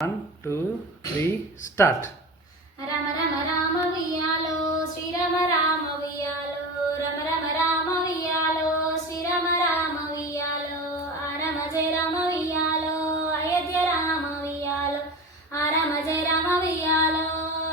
1, 2, 3, start. Rama Rama Rama వియ్యాలో శ్రీరామ రామ వియ్యాలో రమ రమ రామ వియ్యాలో శ్రీరామ రామ వియ్యాలో ఆరమ జయ రామ వియ్యాలో అయోధ్య రామ వియ్యాలో ఆరమ జయ రామ వియ్యాలో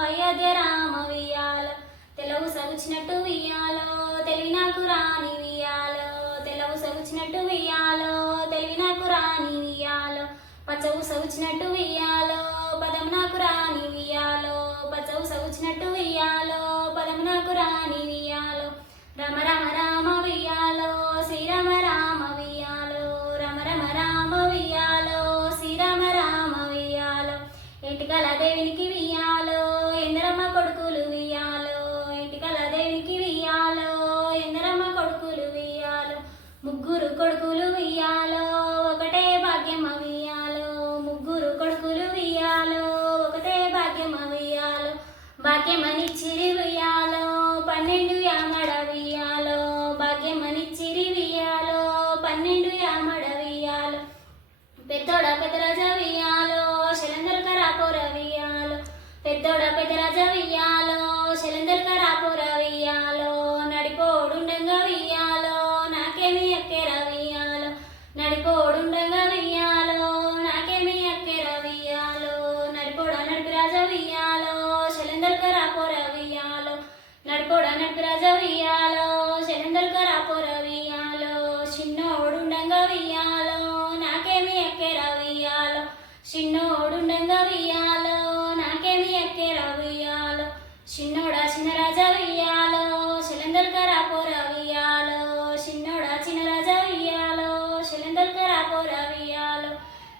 అయోధ్య రామ వియ్యాలో తెలుగు సగుచినట్టు వియ్యాలో తెలివి నాకు రాని వియ్యాలో తెలుగు సగుచినట్టు వియ్యాలో తెలివి నాకు రాని వియ్యాలో పచ్చవు సగుచినట్టు వియ్యాలో పదం నాకు రాని వియ్యాలో పచ్చవు సగుచినట్టు వియ్యాలో పదం నాకు రాని వియ్యాలో రమ రమ రామ వియ్యాలో శ్రీరామ రామ వియ్యాలో రమ రమ రామ వియ్యాలో శ్రీరామ రామ వియ్యాలో ఎంటికల దేవునికి వియ్యాలో ఎందరమ్మ కొడుకులు వియ్యాలో ఎంటికల దేవునికి వియ్యాలో ఎందరమ్మ కొడుకులు వియ్యాలో ముగ్గురు కొడుకులు వియ్యాలో ఒకటే భాగ్యమ్మ వియ్యాలో ముగ్గురు కొడుకులు వియ్యాలో ఒకటే భాగ్యమ్మ వియ్యాలో భాగ్యమనిచ్చిరి వియ్యాలో 12 యామడ వియ్యాలో భాగ్యమనిచ్చిరి వియ్యాలో 12 యామడ వియ్యాలో పెద్దోడ పెద్దరాజ వియ్యాలో శలందర్ కరాపుర వియ్యాలో పెద్దోడ పెద్దరాజ వియ్యాలో శలందర్ కరాపుర వియ్యాలో నడిపోడుండంగా వియ్యాలో నాకేమి ఎక్కెర వియ్యాలో నడిపోడుండంగా వియ్యాలో నాకేమి ఎక్కెర వియ్యాలో నడిపోడ నడిపి రాజ వియ్యాలో శలందర్ కరాపుర వియ్యాలో నడిపోడ నడిపి రాజ వియ్యాలో శలందర్ కరాపుర వియ్యాలో చిన్నోడుండంగా వియ్యాలో నాకేమి ఎక్కెర వియ్యాలో చిన్నోడుండంగా వియ్యాలో నాకేమి ఎక్కెర వియ్యాలో చిన్నోడా చిన్న రాజ వియ్యాలో శలందర్ కరాపుర వియ్యాలో చిన్నోడా చిన్న రాజ వియ్యాలో శలందర్ కరాపుర వియ్యాలో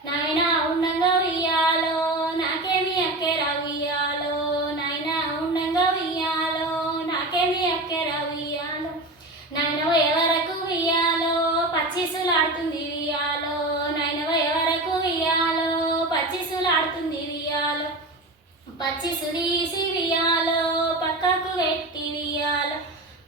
నాయనా ఉండంగా వియ్యాలో నాకేమి ఎక్కెర వియ్యాలో నాయనా ఉండంగా వియ్యాలో నాకేమి ఎక్కెర వియ్యాలో నాయనవ ఎవరకు వియ్యాలో పచ్చిసులాడుతుంది వియ్యాలో నాయనవ ఎవరకు వియ్యాలో పచ్చిసులాడుతుంది వియ్యాలో పచ్చిసు తీసి వియ్యాలో పక్కకు పెట్టి వియ్యాలో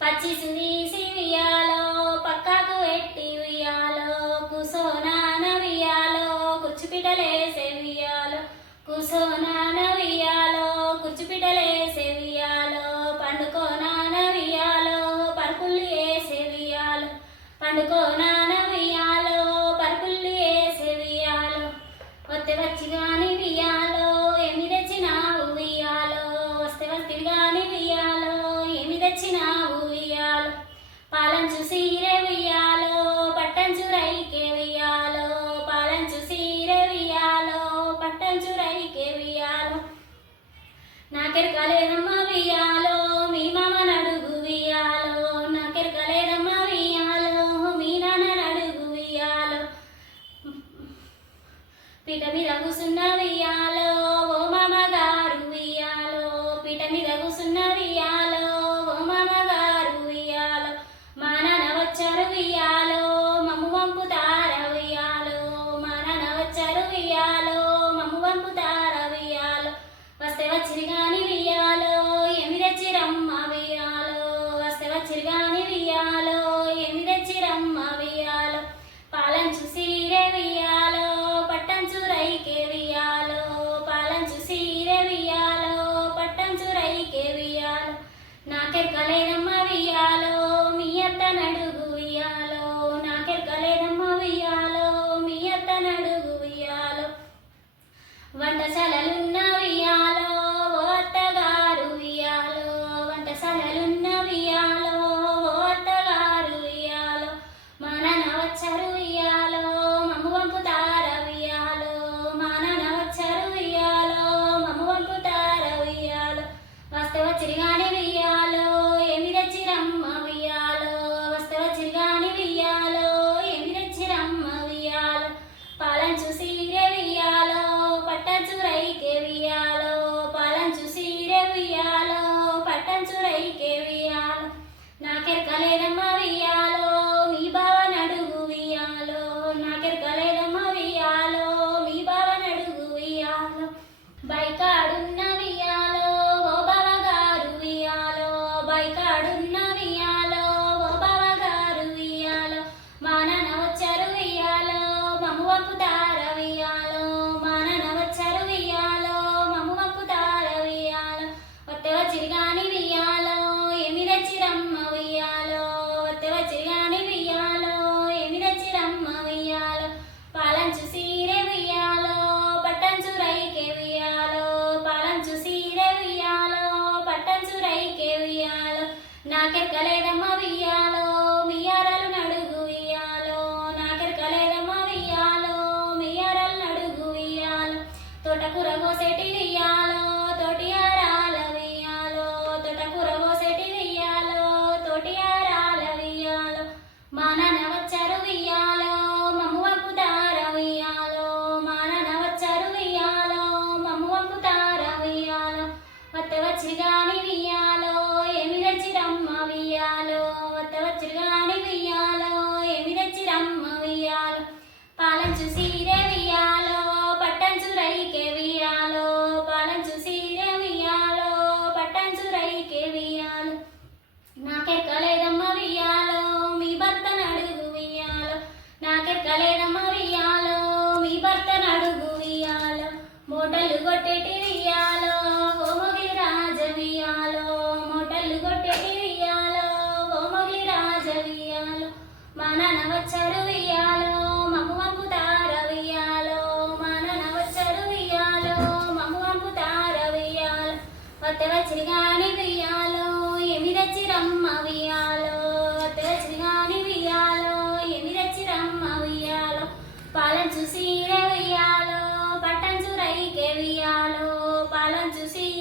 పచ్చిసు తీసి వియ్యాలో పక్కకు పెట్టి వియ్యాలో కుసోనాన వియ్యాలో కుర్చుపిటలేసే వియ్యాలో కుసోనాన వియ్యాలో కుర్చుపిటలేసే వియ్యాలో పండుకోనాన వియ్యాలో పరుపుల్లి వేసే వియ్యాలో పండుకోనాన వియ్యాలో పరుపుల్లి వేసే వియ్యాలో వస్తే వచ్చి గాని వియ్యాలో ఏమి తెచ్చినావు వియ్యాలో వస్తే వస్తే గాని వియ్యాలో ఏమి తెచ్చినావు వియ్యాలో పాలంచు సీరె వియ్యాలో పట్టంచు రైకే వియ్యాలో పాలంచు సీరె వియ్యాలో పట్టంచు రైకే వియ్యాలో నాకెరకలేదమ్మ వియ్యాలో మీ మామ నడుగు వియ్యాలో నాకెరకలేదమ్మ వియ్యాలో మీ నాన్న నడుగు వియ్యాలో పీట మీద కూసున్న వియ్యాలో ఓ మామగారు వియ్యాలో పీట మీద కూసున్న వియ్యాలో ఓ మామగారు వియ్యాలో మా నాన్న వచ్చారు వియ్యాలో మమ్ము వంపుతార వియ్యాలో మా నాన్న వచ్చారు వియ్యాలో మమ్ము వంపుతార వియ్యాలో వస్తే వచ్చిరి గాని వియ్యాలో ఏమి తెచ్చిరమ్మ వియ్యాలో వస్తే వచ్చిరి గాని వియ్యాలో ఏమి తెచ్చిరమ్మ వియ్యాలో పాలంచు సీరె వియ్యాలో పట్టంచు రైకే వియ్యాలో పాలంచు సీరె వియ్యాలో పట్టంచు రైకే వియ్యాలో నాకెరకలేదమ్మ వియ్యాలో మీ అత్త నడుగు వియ్యాలో నాకెరకలేదమ్మ వియ్యాలో మీ అత్త నడుగు వియ్యాలో వంటశాలలున్న వియ్యాలో ఓ అత్తగారు వియ్యాలో వంటశాలలున్న వియ్యాలో ఓ అత్తగారు వియ్యాలో మా నాన్న వచ్చారు వియ్యాలో మమ్ము వంపుతార వియ్యాలో మా నాన్న వచ్చారు వియ్యాలో మమ్ము వంపుతార వియ్యాలో వస్తే వచ్చిరి గాని వియ్యాలో ఏమి తెచ్చిరమ్మ వియ్యాలో వస్తే వచ్చిరి గాని వియ్యాలో ఏమి తెచ్చిరమ్మ వియ్యాలో పాలంచు సీరె వియ్యాలో పట్టంచు రైకే వియ్యాలో పాలంచు సీరె వియ్యాలో పట్టంచు రైకే వియ్యాలో నాకెరకలేదమ్మ వియ్యాలో మీ బావ నడుగు వియ్యాలో నాకెరకలేదమ్మ వియ్యాలో మీ బావ నడుగు వియ్యాలో బైకాడున్న వియ్యాలో ఓ బావగారు వియ్యాలో బైకాడున్న వియ్యాలో ఓ బావగారు వియ్యాలో మా నాన్న వచ్చారు వియ్యాలో మమ్ము వంపుతార వియ్యాలో మా నాన్న వచ్చారు వియ్యాలో తోటకూర కోసేటి వియ్యాలో తోటి ఆరాల వియ్యాలో తోటకూర కోసేటి వియ్యాలో తోటి ఆరాల వియ్యాలో మా నాన్న వచ్చారు వియ్యాలో మమ్ము వంపుతార వియ్యాలో మా నాన్న వచ్చారు వియ్యాలో మమ్ము వంపుతార వియ్యాలో వచ్చి గాని వియ్యాలో ఏమి తెచ్చిరమ్మ వియ్యాలో వచ్చి గాని వియ్యాలో ఏమి తెచ్చిరమ్మ వియ్యాలో పాలంచు సీరె వియ్యాలో పట్టంచు రైకే వియ్యాలో పాలంచు సీరె వియ్యాలో పట్టంచు రైకే వియ్యాలో నాకెక్కలేదమ్మ వియ్యాలో మీ భర్త నడుగు వియ్యాలో నాకెక్కలేదమ్మ వియ్యాలో మీ భర్త నడుగు వియ్యాలో మోటలు కొట్టేటి వియ్యాలో ఓ మొగిలి రాజ వియ్యాలో మోటలు కొట్టేటి వియ్యాలో ఓ మొగిలి రాజ వియ్యాలో మా నాన్న వచ్చారు వియ్యాలో మమ్ము వంపుతార వియ్యాలో మా నాన్న వచ్చారు వియ్యాలో మమ్ము వంపుతార వియ్యాలో వచ్చి గాని వియ్యాలో ఏమి తెచ్చిరమ్మ వియ్యాలో వచ్చి గాని వియ్యాలో ఏమి తెచ్చిరమ్మ వియ్యాలో పాలంచు సీరె వియ్యాలో పట్టంచు రైకే వియ్యాలో పాలంచు సీరె